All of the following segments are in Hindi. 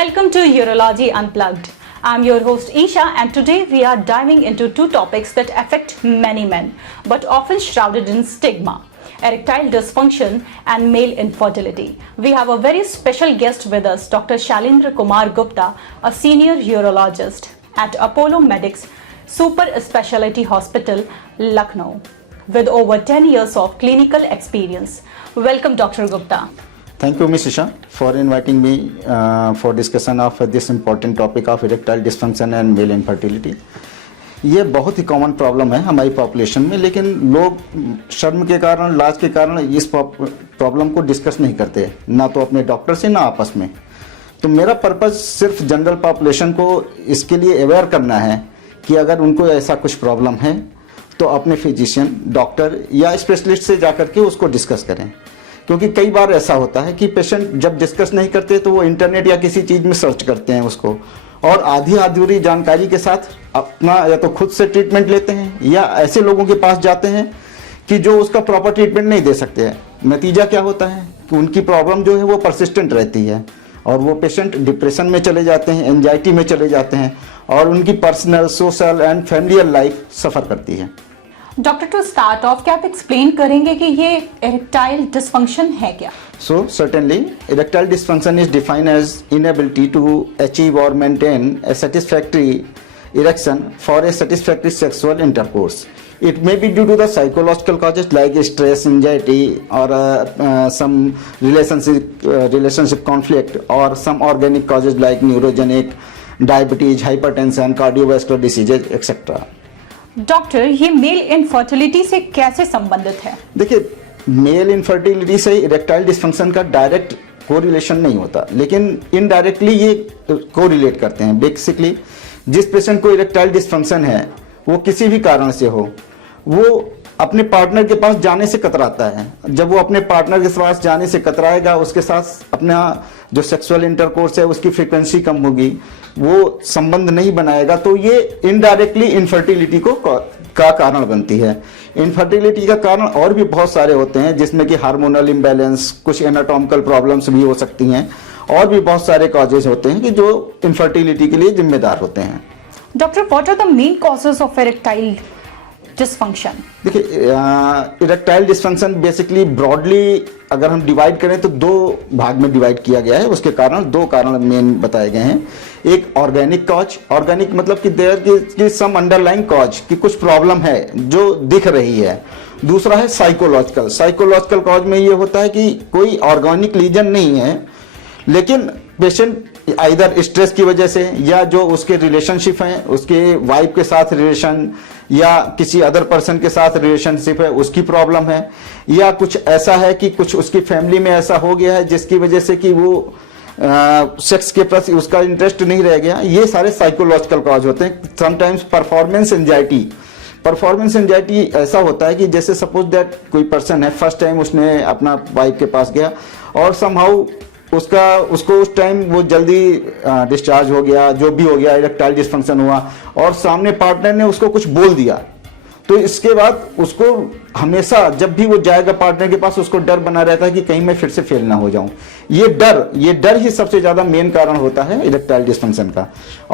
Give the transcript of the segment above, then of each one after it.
Welcome to Urology Unplugged. I'm your host Isha, and today we are diving into two topics that affect many men but often shrouded in stigma: erectile dysfunction and male infertility. We have a very special guest with us, Dr. Shailendra Kumar Gupta, a senior urologist at Apollo Medics Super Speciality Hospital, Lucknow, with over 10 years of clinical experience. Welcome, Dr. Gupta. Thank you, Ms. Isha, for inviting me for discussion of this important topic of erectile dysfunction and male infertility. ये बहुत ही कॉमन प्रॉब्लम है हमारी पॉपुलेशन में, लेकिन लोग शर्म के कारण, लाज के कारण इस प्रॉब्लम को डिस्कस नहीं करते, ना तो अपने डॉक्टर से ना आपस में। तो मेरा पर्पज़ सिर्फ जनरल पॉपुलेशन को इसके लिए अवेयर करना है कि अगर उनको ऐसा कुछ प्रॉब्लम है तो अपने फिजिशियन, डॉक्टर या स्पेशलिस्ट से जाकर के उसको डिस्कस करें। क्योंकि कई बार ऐसा होता है कि पेशेंट जब डिस्कस नहीं करते तो वो इंटरनेट या किसी चीज़ में सर्च करते हैं उसको, और आधी अधूरी जानकारी के साथ अपना या तो खुद से ट्रीटमेंट लेते हैं या ऐसे लोगों के पास जाते हैं कि जो उसका प्रॉपर ट्रीटमेंट नहीं दे सकते हैं। नतीजा क्या होता है कि उनकी प्रॉब्लम जो है वो परसिस्टेंट रहती है और वो पेशेंट डिप्रेशन में चले जाते हैं, एंजाइटी में चले जाते हैं और उनकी personal, social and familial life suffer करती है। डॉक्टर, टू स्टार्ट ऑफ क्या आप एक्सप्लेन करेंगे कि ये इरेक्टाइल डिसफंक्शन है क्या? So certainly, erectile dysfunction is defined as inability to achieve or maintain a satisfactory erection for a satisfactory sexual intercourse. It may be due to the psychological causes like stress, anxiety, or some relationship conflict, or some organic causes like neurogenic, diabetes, hypertension, cardiovascular diseases, etc. Doctor, ये मेल इनफर्टिलिटी से कैसे संबंधित है? देखिए, मेल इनफर्टिलिटी से इरेक्टाइल डिस्फंक्शन का डायरेक्ट कोरिलेशन नहीं होता, लेकिन इनडायरेक्टली ये कोरिलेट करते हैं। बेसिकली जिस पेशेंट को इरेक्टाइल डिस्फंक्शन है वो किसी भी कारण से हो, वो अपने पार्टनर के पास जाने से कतराता है। जब वो अपने पार्टनर के पास जाने से कतराएगा, उसके साथ अपना जो सेक्सुअल इंटरकोर्स है उसकी फ्रीक्वेंसी कम होगी, वो संबंध नहीं बनाएगा, तो ये इनडायरेक्टली इनफर्टिलिटी का कारण बनती है। इनफर्टिलिटी का कारण और भी बहुत सारे होते हैं, जिसमें कि हार्मोनल इम्बैलेंस, कुछ एनाटॉमिकल प्रॉब्लम्स भी हो सकती हैं, और भी बहुत सारे कॉजेज होते हैं कि जो इनफर्टिलिटी के लिए जिम्मेदार होते हैं। Doctor, what are the main causes of erectile dysfunction? देखिए, इरेक्टाइल डिसफंक्शन बेसिकली ब्रॉडली अगर हम डिवाइड करें तो दो भाग में डिवाइड किया गया है। उसके कारण दो कारण मेन बताए गए हैं। एक ऑर्गेनिक कॉज, ऑर्गेनिक मतलब कि देयर की सम अंडरलाइंग कॉज, कि कुछ प्रॉब्लम है जो दिख रही है। दूसरा है साइकोलॉजिकल। साइकोलॉजिकल कॉज में ये होता है कि कोई ऑर्गेनिक लीजन नहीं है, लेकिन पेशेंट आइदर स्ट्रेस की वजह से, या जो उसके रिलेशनशिप हैं, उसके वाइफ के साथ रिलेशन या किसी अदर पर्सन के साथ रिलेशनशिप है, उसकी प्रॉब्लम है, या कुछ ऐसा है कि कुछ उसकी फैमिली में ऐसा हो गया है जिसकी वजह से कि वो सेक्स के प्रति उसका इंटरेस्ट नहीं रह गया। ये सारे साइकोलॉजिकल कॉज होते हैं। समटाइम्स परफॉर्मेंस एंजाइटी ऐसा होता है कि जैसे सपोज दैट कोई पर्सन है, फर्स्ट टाइम उसने अपना वाइफ के पास गया और समहाउ उसको उस टाइम वो जल्दी डिस्चार्ज हो गया, जो भी हो गया, इरेक्टाइल डिसफंक्शन हुआ, और सामने पार्टनर ने उसको कुछ बोल दिया, तो इसके बाद उसको हमेशा जब भी वो जाएगा पार्टनर के पास, उसको डर बना रहता है कि कहीं मैं फिर से फेल ना हो जाऊं। ये डर ही सबसे ज्यादा मेन कारण होता है इरेक्टाइल डिसफंक्शन का।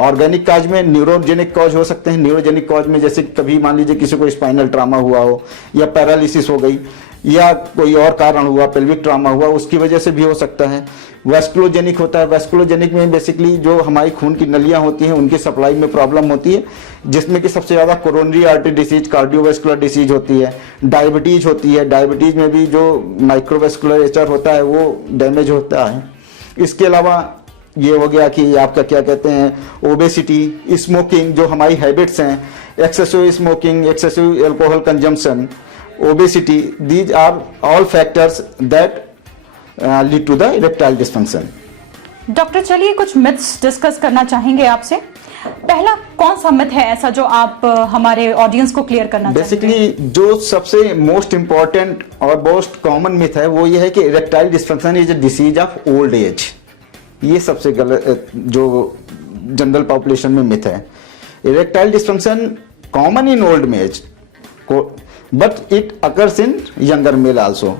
ऑर्गेनिक कॉज में न्यूरोजेनिक कॉज हो सकते हैं। न्यूरोजेनिक कॉज में जैसे कभी मान लीजिए किसी को स्पाइनल ट्रामा हुआ हो, या पैरालिसिस हो गई, या कोई और कारण हुआ, पेल्विक ट्रामा हुआ, उसकी वजह से भी हो सकता है। वेस्कुलोजेनिक होता है। वेस्कुलोजेनिक में बेसिकली जो हमारी खून की नलियां होती हैं उनकी सप्लाई में प्रॉब्लम होती है, जिसमें कि सबसे ज़्यादा coronary artery disease, cardiovascular disease होती है। डायबिटीज होती है। डायबिटीज में भी जो माइक्रोवेस्कुलरेचर होता है वो डैमेज होता है। इसके अलावा ये हो गया कि आपका क्या कहते हैं, ओबेसिटी, स्मोकिंग, जो हमारी हैबिट्स हैं, excessive smoking, excessive alcohol consumption, obesity, these are all factors that lead to the erectile dysfunction. Doctor, चलिए कुछ मिथ्स डिस्कस करना चाहेंगे आपसे। पहला कौन सा मिथ है ऐसा जो आप हमारे ऑडियंस को क्लियर करना चाहेंगे? बेसिकली जो सबसे मोस्ट इंपॉर्टेंट और मोस्ट कॉमन मिथ है वो ये है कि erectile dysfunction is a disease of old age. ये सबसे गलत जो जनरल पॉपुलेशन में मिथ है। Erectile dysfunction common in old age, but it occurs in younger male also.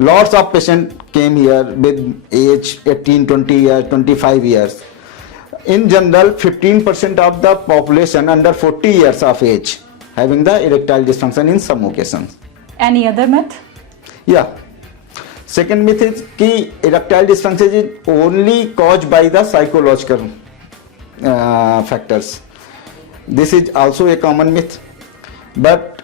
Lots of patients came here with age 18, 20 years, 25 years. in general 15% of the population under 40 years of age having the erectile dysfunction in some occasions. Any other myth? Yeah. Second myth is कि erectile dysfunction is only caused by the psychological factors. This is also a common myth, but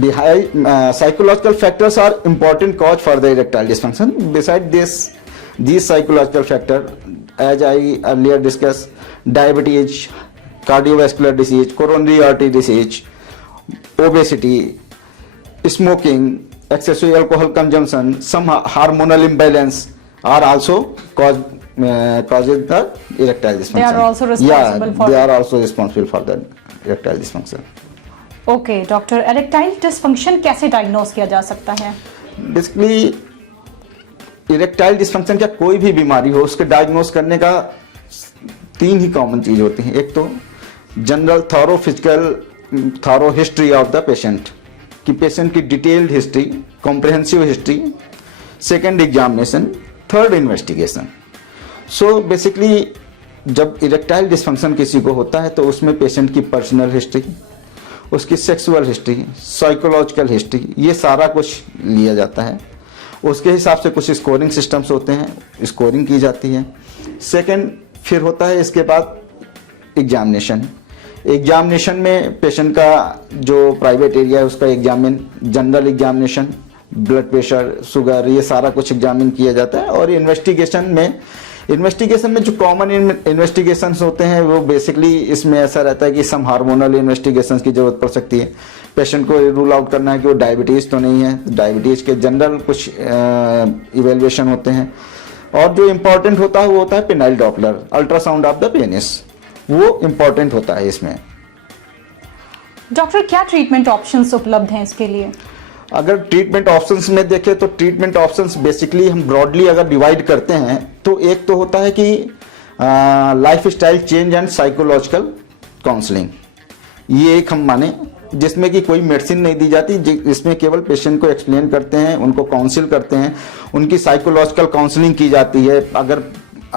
behind psychological factors are important cause for the erectile dysfunction. Besides this, these psychological factors, as I earlier discussed, diabetes, cardiovascular disease, coronary artery disease, obesity, smoking, excessive alcohol consumption, some hormonal imbalance are also causes the erectile dysfunction. They are also responsible for they are also responsible for the erectile dysfunction. Okay doctor, erectile dysfunction कैसे डायग्नोज किया जा सकता है? बेसिकली इरेक्टाइल डिसफंक्शन क्या कोई भी बीमारी हो उसके डायग्नोज करने का 3 ही कॉमन चीज होती हैं. एक तो general thorough physical thorough history of the patient, कि पेशेंट की detailed history, comprehensive history. Second examination. Third investigation. So basically जब इरेक्टाइल डिसफंक्शन किसी को होता है तो उसमें पेशेंट की पर्सनल हिस्ट्री, उसकी सेक्सुअल हिस्ट्री, साइकोलॉजिकल हिस्ट्री, ये सारा कुछ लिया जाता है. उसके हिसाब से कुछ स्कोरिंग सिस्टम्स होते हैं, स्कोरिंग की जाती है. सेकंड फिर होता है इसके बाद एग्जामिनेशन. एग्जामिनेशन में पेशेंट का जो प्राइवेट एरिया है उसका examine, general examination, blood pressure, sugar, ये सारा कुछ एग्जामिन किया जाता है. और इन्वेस्टिगेशन में जो कॉमन इन्वेस्टिगेशंस होते हैं वो बेसिकली इसमें ऐसा रहता है कि सम हार्मोनल इन्वेस्टिगेशंस की जरूरत पड़ सकती है. पेशेंट को रूल आउट करना है कि वो डायबिटीज़ तो नहीं है. डायबिटीज़ के जनरल कुछ इवेल्युएशन होते हैं. और जो इम्पोर्टेंट होता है वो होता है penile Doppler, ultrasound of the penis, वो इम्पोर्टेंट होता है इसमें. डॉक्टर, क्या ट्रीटमेंट ऑप्शंस उपलब्ध हैं इसके लिए? अगर ट्रीटमेंट ऑप्शंस में देखें तो ट्रीटमेंट ऑप्शंस बेसिकली हम ब्रॉडली अगर डिवाइड करते हैं तो एक तो होता है कि life style change and psychological counselling, ये एक हम माने, जिसमें कि कोई मेडिसिन नहीं दी जाती, जिसमें केवल पेशेंट को एक्सप्लेन करते हैं, उनको काउंसिल करते हैं, उनकी साइकोलॉजिकल काउंसलिंग की जाती है. अगर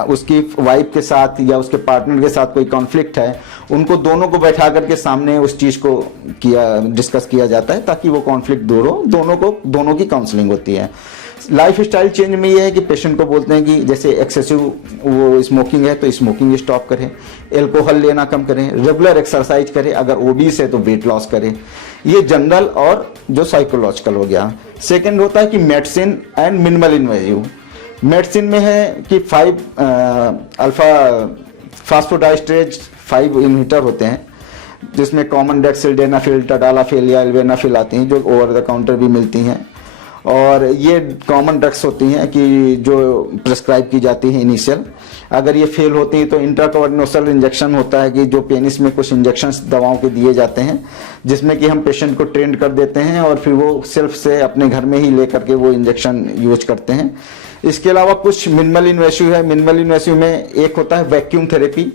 उसकी वाइफ के साथ या उसके पार्टनर के साथ कोई कॉन्फ्लिक्ट है, उनको दोनों को बैठा करके सामने उस चीज को डिस्कस किया जाता है ताकि वो कॉन्फ्लिक्ट दूर हो. दोनों की काउंसलिंग होती है. लाइफ स्टाइल चेंज में ये है कि पेशेंट को बोलते हैं कि जैसे एक्सेसिव वो स्मोकिंग है तो स्मोकिंग स्टॉप करें, एल्कोहल लेना कम करें, रेगुलर एक्सरसाइज करें, अगर ओबीस है तो वेट लॉस करें. ये जनरल और जो साइकोलॉजिकल हो गया. सेकेंड होता है कि medicine and minimal invasive. Medicine में है कि 5 अल्फा फास्फोडाइस्ट्रेज 5 इनहिबिटर होते हैं, जिसमें कॉमन डेक्सिल्डेनाफिल, टडालाफिल या एल्वेनाफिल आती हैं, जो ओवर द काउंटर भी मिलती हैं. और ये कॉमन ड्रग्स होती हैं कि जो प्रिस्क्राइब की जाती हैं इनिशियल. अगर ये फेल होती हैं तो इंट्राकॉर्डिनोसल इंजेक्शन होता है कि जो पेनिस में कुछ इंजेक्शंस दवाओं के दिए जाते हैं, जिसमें कि हम पेशेंट को ट्रेन कर देते हैं और फिर वो सेल्फ से अपने घर में ही ले करके वो इंजेक्शन यूज करते हैं. इसके अलावा कुछ मिनिमल इन्वेसिव है. मिनिमल इन्वेसिव में एक होता है वैक्यूम थेरेपी,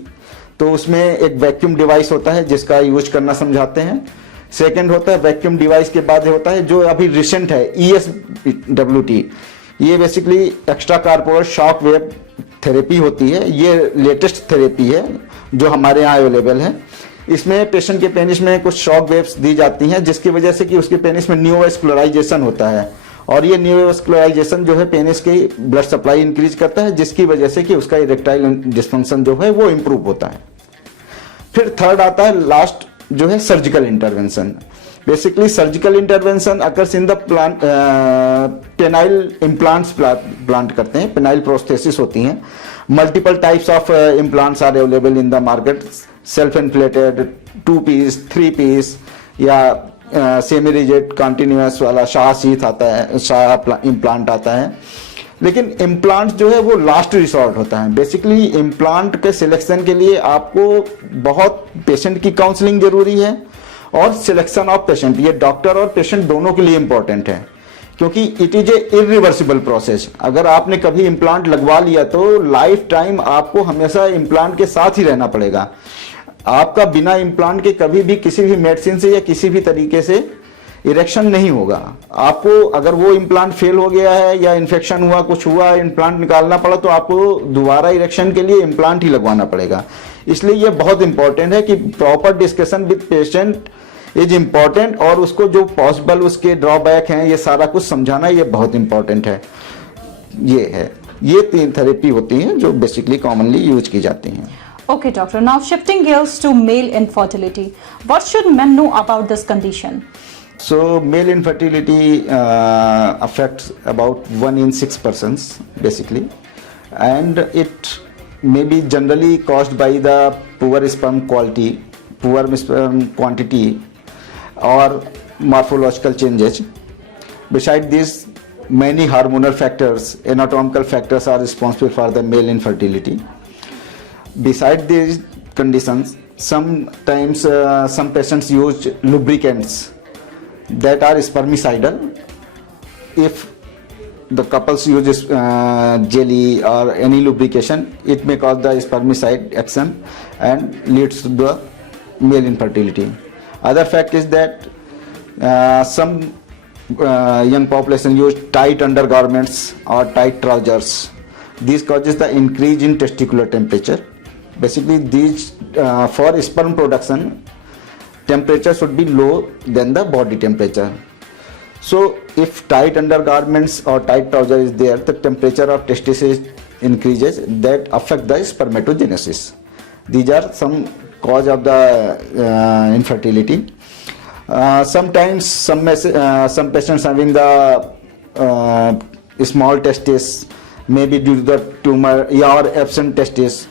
तो उसमें एक वैक्यूम डिवाइस होता है जिसका यूज करना समझाते हैं. सेकंड होता है वैक्यूम डिवाइस के बाद होता है जो अभी रिसेंट है ESWT. ये basically extra corporeal shock wave therapy होती है. ये लेटेस्ट थेरेपी है जो हमारे यहाँ अवेलेबल है. इसमें पेशेंट के पेनिस में कुछ शॉक वेव्स दी जाती हैं जिसकी वजह से कि उसके पेनिस में न्यूवास्कुलराइजेशन होता है, और ये न्यूवास्कुलराइजेशन जो है पेनिस की ब्लड सप्लाई इंक्रीज करता है, जिसकी वजह से कि उसका इरेक्टाइल डिसफंक्शन जो है वो इंप्रूव होता है. फिर थर्ड आता है लास्ट जो है surgical intervention. Basically surgical intervention occurs in the penile implants plant करते हैं. पेनाइल प्रोस्थेसिस होती हैं. Multiple types of implants are available in the market. Self inflated, 2 piece, 3 piece या सेमी रिजिड कंटिन्यूअस वाला शाह शीथ आता है, शाह इम्प्लांट आता है. लेकिन इम्प्लांट जो है वो लास्ट रिसोर्ट होता है. बेसिकली इम्प्लांट के सिलेक्शन के लिए आपको बहुत पेशेंट की काउंसलिंग जरूरी है और सिलेक्शन ऑफ पेशेंट, ये डॉक्टर और पेशेंट दोनों के लिए इंपॉर्टेंट है, क्योंकि it is a irreversible process. अगर आपने कभी इम्प्लांट लगवा लिया तो लाइफ टाइम आपको हमेशा इम्प्लांट के साथ ही रहना पड़ेगा. आपका बिना इम्प्लांट के कभी भी किसी भी मेडिसिन से या किसी भी तरीके से इरेक्शन नहीं होगा। आपको अगर वो इम्प्लांट फेल हो गया है या इन्फेक्शन हुआ, कुछ हुआ, इम्प्लांट निकालना पड़ा, तो आपको दोबारा इरेक्शन के लिए इम्प्लांट ही लगवाना पड़ेगा। इसलिए ये बहुत इंपॉर्टेंट है कि proper discussion with patient is important, और उसको जो पॉसिबल उसके ड्रॉबैक हैं ये सारा कुछ समझाना ये बहुत इंपॉर्टेंट है। ये 3 थेरेपी होती हैं जो बेसिकली कॉमनली यूज की जाती हैं। Okay, doctor. Now shifting gears to male infertility. What should men know about this condition? So male infertility affects about 1 in 6 persons basically, and it may be generally caused by the poor sperm quality, poor sperm quantity, or morphological changes. Besides this, many hormonal factors, anatomical factors are responsible for the male infertility. Besides these conditions, sometimes some patients use lubricants that are spermicidal. If the couples use jelly or any lubrication, it may cause the spermicide action and leads to the male infertility. Other fact is that some young population use tight undergarments or tight trousers. This causes the increase in testicular temperature. Basically, these for sperm production, temperature should be low than the body temperature. So, if tight undergarments or tight trouser is there, the temperature of testis increases, that affect the spermatogenesis. These are some cause of the infertility. Sometimes some patients having the small testis, maybe due to the tumor or absent testis.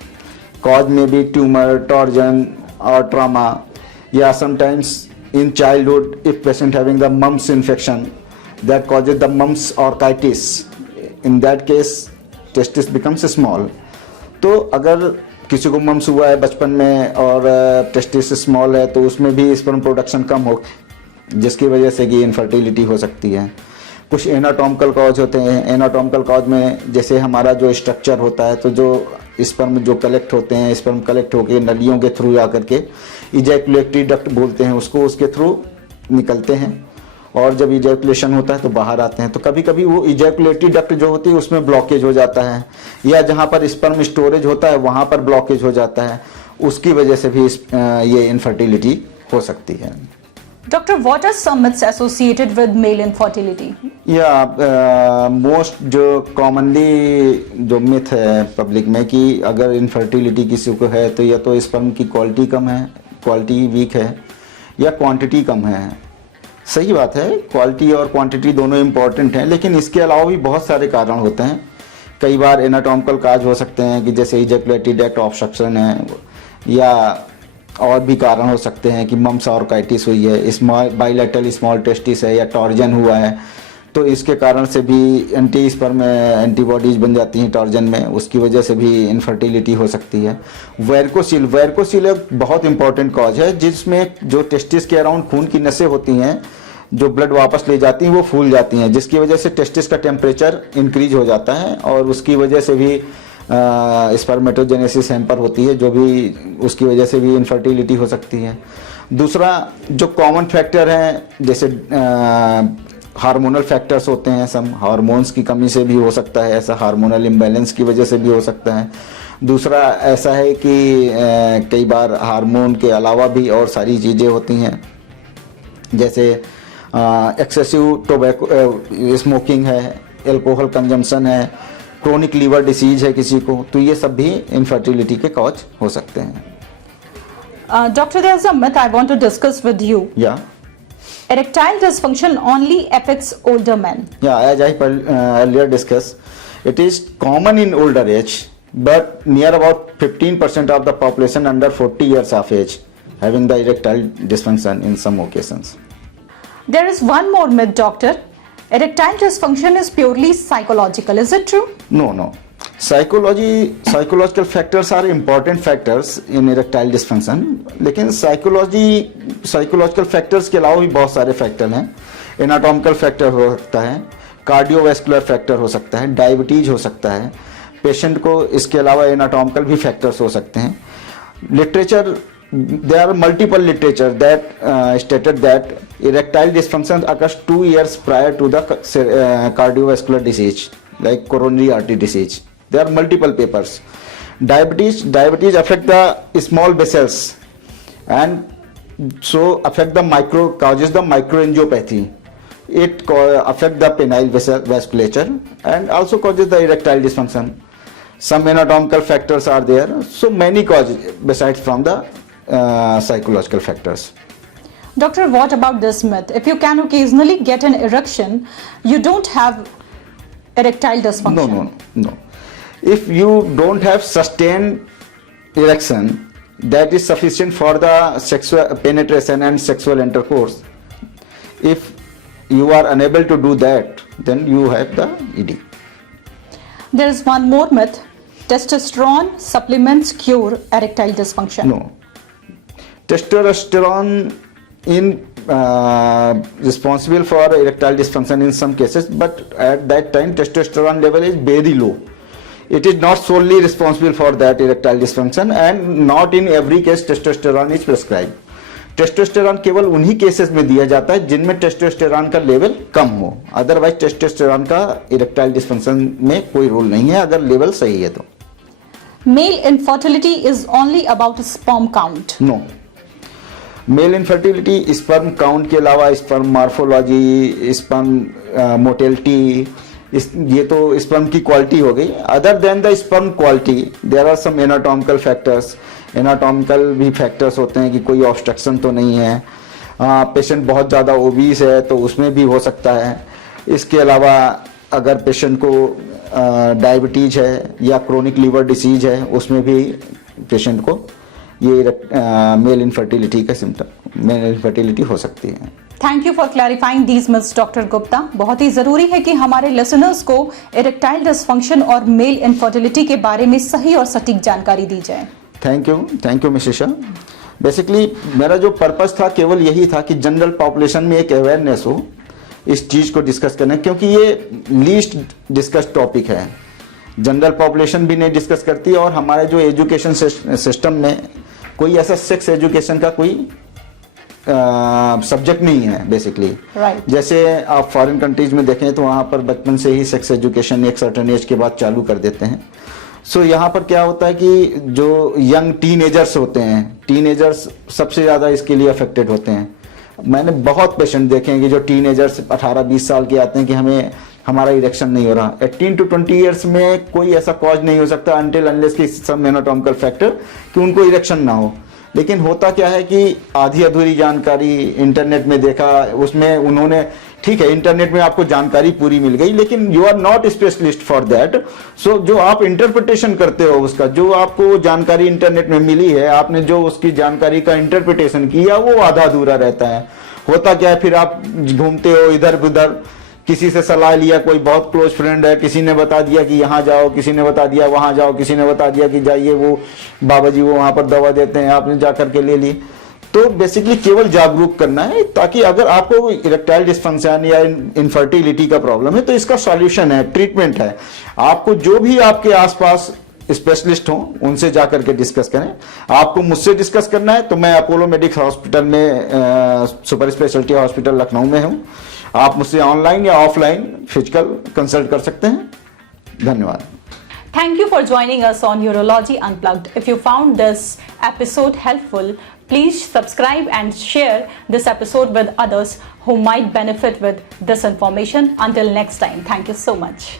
Cause may be tumor, torsion or trauma. Yeah, sometimes in childhood, if patient having the mumps infection, that causes the mumps orchitis. In that case, testis becomes small. तो अगर किसी को मम्स हुआ है बचपन में और टेस्टिस स्मॉल है, तो उसमें भी स्पर्म प्रोडक्शन कम हो, जिसकी वजह से कि इनफर्टिलिटी हो सकती है। कुछ एनाटॉमिकल कॉज होते हैं। एनाटॉमिकल कॉज में जैसे हमारा जो स्ट्रक्चर होता है, तो जो स्पर्म जो कलेक्ट होते हैं, स्पर्म कलेक्ट होकर नलियों के थ्रू जा करके इजैकुलेटरी डक्ट बोलते हैं उसको, उसके थ्रू निकलते हैं, और जब इजैकुलेशन होता है तो बाहर आते हैं। तो कभी कभी वो इजैकुलेटरी डक्ट जो होती है उसमें ब्लॉकेज हो जाता है, या जहाँ पर स्पर्म स्टोरेज होता है वहाँ पर ब्लॉकेज हो जाता है, उसकी वजह से भी ये इनफर्टिलिटी हो सकती है। Doctor, what are some myths associated with male infertility? Most जो कॉमनली जो मिथ है पब्लिक में कि अगर इनफर्टिलिटी किसी को है तो या तो स्पर्म की क्वालिटी कम है, क्वालिटी वीक है, या क्वांटिटी कम है। सही बात है, क्वालिटी और क्वांटिटी दोनों इम्पॉर्टेंट हैं, लेकिन इसके अलावा भी बहुत सारे कारण होते हैं। कई बार एनाटॉमिकल काज हो सकते हैं कि जैसे इजैकुलेटरी डक्ट ऑब्स्ट्रक्शन है, या और भी कारण हो सकते हैं कि मम्स ऑर्काइटिस हुई है, स्मॉल बाइलेटरल स्मॉल टेस्टिस है, या टॉर्जन हुआ है, तो इसके कारण से भी एंटी स्पर्म एंटीबॉडीज बन जाती हैं टॉर्जन में, उसकी वजह से भी इनफर्टिलिटी हो सकती है। वेरिकोसील एक बहुत इंपॉर्टेंट कॉज है, जिसमें जो टेस्टिस के अराउंड खून की नसें होती हैं जो ब्लड वापस ले जाती हैं वो फूल जाती हैं, जिसकी वजह से टेस्टिस का टेम्परेचर इंक्रीज हो जाता है, और उसकी वजह से भी स्पर्मेटोजेनेसिस हैम्पर होती है, जो भी उसकी वजह से भी इनफर्टिलिटी हो सकती है। दूसरा जो कॉमन फैक्टर है, जैसे हार्मोनल फैक्टर्स होते हैं, सम हार्मोन्स की कमी से भी हो सकता है, ऐसा हार्मोनल इम्बैलेंस की वजह से भी हो सकता है। दूसरा ऐसा है कि कई बार हार्मोन के अलावा भी और सारी चीज़ें होती हैं, जैसे एक्सेसिव टोबैको स्मोकिंग है, एल्कोहल कंजम्पशन है, क्रोनिक लीवर डिसीज है किसी को, तो ये सब भी इनफर्टिलिटी के कॉज हो सकते हैं। Doctor, there's a myth I want to discuss with you. Yeah. Erectile dysfunction only affects older men. Yeah, as I earlier discussed, it is common in older age, but near about 15% of the population under 40 years of age having the erectile dysfunction in some occasions. There is one more myth, doctor. Erectile dysfunction is purely psychological. Is it true? No. Psychological factors are important factors in erectile dysfunction, लेकिन psychological factors के अलावा भी बहुत सारे फैक्टर हैं। एनाटॉमिकल फैक्टर हो सकता है, कार्डियोवैस्कुलर फैक्टर हो सकता है, डायबिटीज हो सकता है, पेशेंट को इसके अलावा एनाटॉमिकल भी फैक्टर्स हो सकते हैं। Literature there are multiple literature that stated that erectile dysfunction occurs 2 years prior to the cardiovascular disease like coronary artery disease. There are multiple papers. Diabetes affect the small vessels and so affect the causes the microangiopathy. It affect the penile vasculature and also causes the erectile dysfunction. Some anatomical factors are there, so many causes besides from the psychological factors. Doctor, what about this myth? If you can occasionally get an erection, you don't have erectile dysfunction. No. If you don't have sustained erection that is sufficient for the sexual penetration and sexual intercourse, if you are unable to do that, then you have the ED. There is one more myth. Testosterone supplements cure erectile dysfunction. No. Testosterone responsible for erectile dysfunction in some cases, but at that time testosterone level is very low. It is not solely responsible for that erectile dysfunction, and not in every case testosterone is prescribed. Testosterone केवल उन्हीं केसेस में दिया जाता है जिनमें टेस्टोस्टेरॉन का लेवल कम हो, अदरवाइज टेस्टोस्टेरॉन का इरेक्टाइल डिस्फंक्शन में कोई रोल नहीं है अगर लेवल सही है तो. Male infertility is only about sperm count. No. Male infertility sperm count के अलावा स्पर्म मार्फोलॉजी, स्पर्म मोटेलिटी, ये तो स्पर्म की क्वालिटी हो गई. Other than the sperm quality there are some anatomical factors. Anatomical भी फैक्टर्स होते हैं कि कोई ऑब्स्ट्रक्शन तो नहीं है, पेशेंट बहुत ज़्यादा ओबीस है तो उसमें भी हो सकता है. इसके अलावा अगर पेशेंट को डायबिटीज है या क्रोनिक लीवर डिसीज है उसमें भी पेशेंट को ये मेल इनफर्टिलिटी का सिम्टम, मेल इनफर्टिलिटी हो सकती है. Thank you for clarifying these myths doctor Gupta. बहुत ही ज़रूरी है कि हमारे लिसनर्स को इरेक्टाइल डिस्फंक्शन और मेल इनफर्टिलिटी के बारे में सही और सटीक जानकारी दी जाए. Thank you miss Isha. Basically मेरा जो पर्पस था केवल यही था कि जनरल पॉपुलेशन में एक अवेयरनेस हो इस चीज़ को डिस्कस करने, क्योंकि ये लीस्ट डिस्कस टॉपिक है. जनरल पॉपुलेशन भी नहीं डिस्कस करती और हमारे जो एजुकेशन सिस्टम में कोई ऐसा सेक्स एजुकेशन का कोई सब्जेक्ट नहीं है बेसिकली. Right. जैसे आप फॉरेन कंट्रीज में देखें तो वहाँ पर बचपन से ही सेक्स एजुकेशन एक सर्टेन एज के बाद चालू कर देते हैं. सो यहाँ पर क्या होता है कि जो यंग टीनेजर्स होते हैं, टीनेजर्स सबसे ज़्यादा इसके लिए अफेक्टेड होते हैं. मैंने बहुत पेशेंट देखे हैं कि जो टीनेजर्स 18-20 साल के आते हैं कि हमारा इरेक्शन नहीं हो रहा. 18 to 20 ईयर्स में कोई ऐसा कॉज नहीं हो सकता अनटिल अनलेस की सम एनाटॉमिकल फैक्टर कि उनको इरेक्शन ना हो. लेकिन होता क्या है कि आधी अधूरी जानकारी इंटरनेट में देखा, उसमें उन्होंने ठीक है इंटरनेट में आपको जानकारी पूरी मिल गई लेकिन you are not specialist for that. So जो आप इंटरप्रिटेशन करते हो उसका, जो आपको जानकारी इंटरनेट में मिली है, आपने जो उसकी जानकारी का इंटरप्रिटेशन किया वो आधा अधूरा रहता है. होता क्या है फिर आप घूमते हो इधर उधर, किसी से सलाह लिया, कोई बहुत क्लोज फ्रेंड है, किसी ने बता दिया कि यहाँ जाओ, किसी ने बता दिया वहां जाओ, किसी ने बता दिया कि जाइए वो बाबा जी वो वहां पर दवा देते हैं, आपने जा करके ले ली. तो बेसिकली केवल जागरूक करना है ताकि अगर आपको इरेक्टाइल डिस्फंक्शन या इनफर्टिलिटी का प्रॉब्लम है तो इसका सॉल्यूशन है, ट्रीटमेंट है. आपको जो भी आपके आसपास स्पेशलिस्ट हो उनसे जाकर के डिस्कस करें. आपको मुझसे डिस्कस करना है तो मैं अपोलो मेडिक्स हॉस्पिटल में सुपर स्पेशलिटी हॉस्पिटल लखनऊ में हूं. आप मुझसे ऑनलाइन या ऑफलाइन फिजिकल कंसल्ट कर सकते हैं. धन्यवाद. Thank you for joining us on Urology Unplugged. If you found this episode helpful, please subscribe and share this episode with others who might benefit with this information. Until next time, thank you so much.